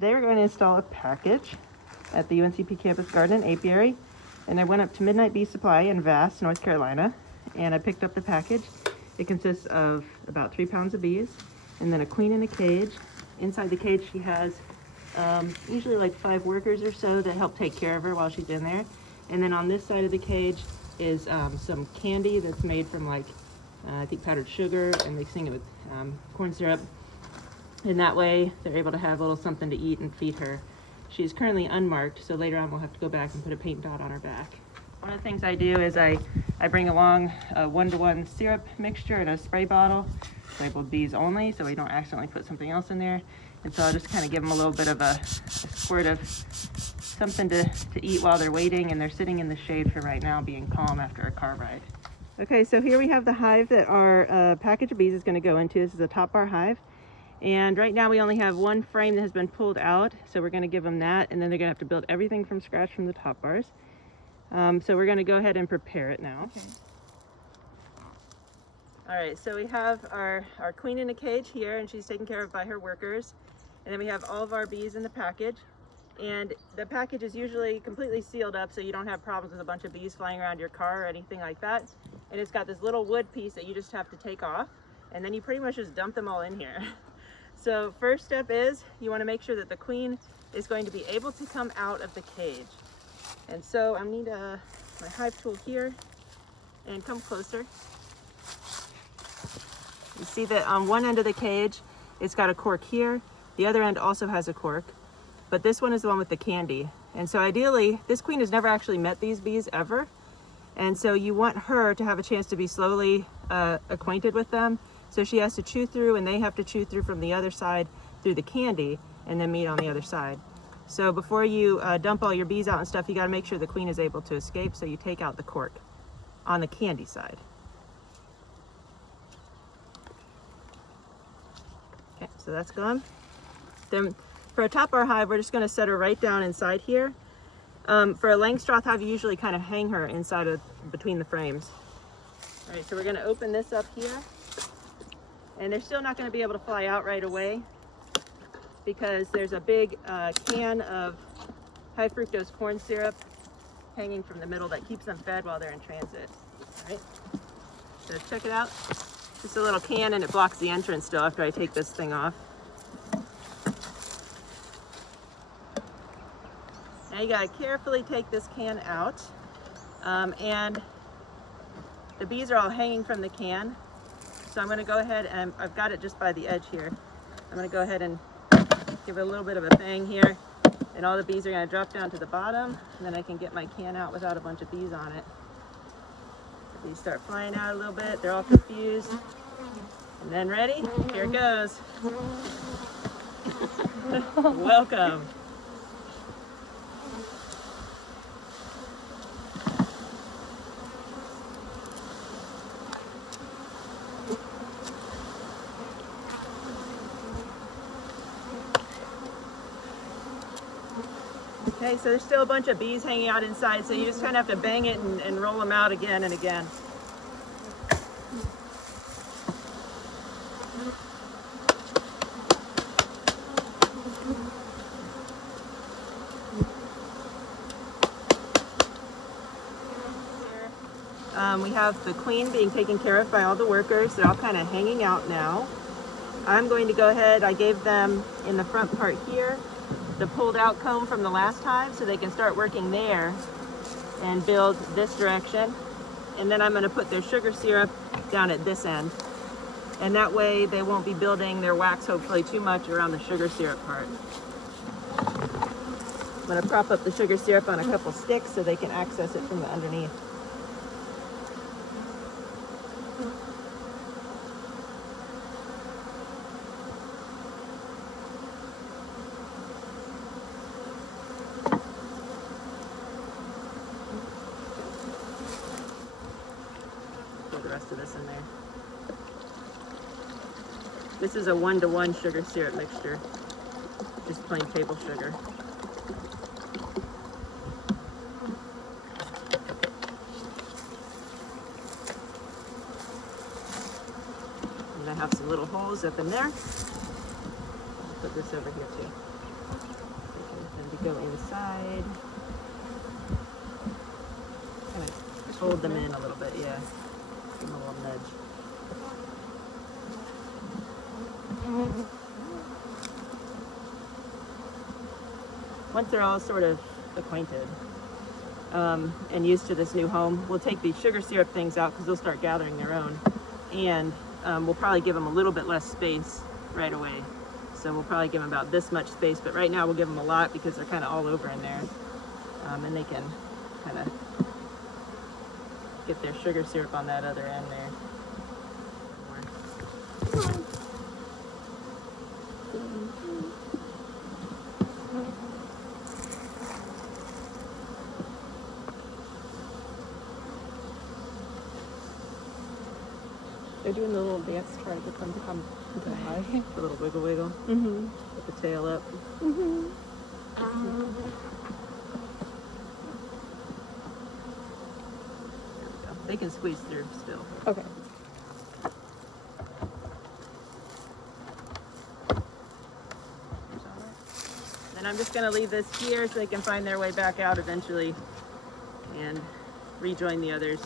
Today we're going to install a package at the UNCP campus garden and apiary. And I went up to Midnight Bee Supply in Vass, North Carolina, and I picked up the package. It consists of about 3 pounds of bees and then a queen in a cage. Inside the cage she has usually like 5 workers or so that help take care of her while she's in there. And then on this side of the cage is some candy that's made from like I think powdered sugar, and they sing it with corn syrup. And that way they're able to have a little something to eat and feed her. She's currently unmarked, so later on we'll have to go back and put a paint dot on her back. One of the things I do is I bring along a 1-to-1 syrup mixture in a spray bottle labeled bees only, so we don't accidentally put something else in there. And so I'll just kind of give them a little bit of a squirt of something to eat while they're waiting, and they're sitting in the shade for right now, being calm after a car ride. Okay, so here we have the hive that our package of bees is going to go into. This is a top bar hive. And right now we only have 1 frame that has been pulled out, so we're going to give them that, and then they're going to have to build everything from scratch from the top bars. So we're going to go ahead and prepare it now. Okay. All right, so we have our queen in a cage here, and she's taken care of by her workers. And then we have all of our bees in the package. And the package is usually completely sealed up, so you don't have problems with a bunch of bees flying around your car or anything like that. And it's got this little wood piece that you just have to take off, and then you pretty much just dump them all in here. So first step is you want to make sure that the queen is going to be able to come out of the cage. And so I need my hive tool here, and come closer. You see that on one end of the cage it's got a cork here. The other end also has a cork, but this one is the one with the candy. And so ideally this queen has never actually met these bees ever, and so you want her to have a chance to be slowly acquainted with them. So she has to chew through, and they have to chew through from the other side through the candy, and then meet on the other side. So before you dump all your bees out and stuff, you got to make sure the queen is able to escape, so you take out the cork on the candy side. Okay, so that's gone. Then for a top bar hive, we're just going to set her right down inside here. For a Langstroth hive, you usually kind of hang her inside of between the frames. All right, so we're going to open this up here. And they're still not going to be able to fly out right away because there's a big can of high fructose corn syrup hanging from the middle that keeps them fed while they're in transit. All right, so check it out. Just a little can, and it blocks the entrance still after I take this thing off. Now you got to carefully take this can out, and the bees are all hanging from the can. So I'm going to go ahead, and I've got it just by the edge here. I'm going to go ahead and give it a little bit of a bang here, and all the bees are going to drop down to the bottom, and then I can get my can out without a bunch of bees on it. The bees start flying out a little bit. They're all confused. And then ready? Here it goes. Welcome. Okay, so there's still a bunch of bees hanging out inside, so you just kind of have to bang it and roll them out again and again. We have the queen being taken care of by all the workers. They're all kind of hanging out now. I'm going to go ahead, I gave them in the front part here the pulled out comb from the last hive, so they can start working there and build this direction. And then I'm going to put their sugar syrup down at this end, and that way they won't be building their wax hopefully too much around the sugar syrup part. I'm going to prop up the sugar syrup on a couple sticks so they can access it from the underneath. The rest of this in there. This is a 1-to-1 sugar syrup mixture, just plain table sugar. And I have some little holes up in there. I'll put this over here too. Then to go inside. Kind of hold them in a little bit, yeah. Give them a little nudge. Once they're all sort of acquainted and used to this new home, we'll take these sugar syrup things out because they'll start gathering their own. And we'll probably give them a little bit less space right away. So we'll probably give them about this much space, but right now we'll give them a lot because they're kind of all over in there. And they can kind of get their sugar syrup on that other end there. They're doing the little dance to try to get them to come to the hive. A little wiggle wiggle. Mm-hmm. With the tail up. Mm-hmm. There we go. They can squeeze through still. Okay. Then I'm just going to leave this here so they can find their way back out eventually and rejoin the others.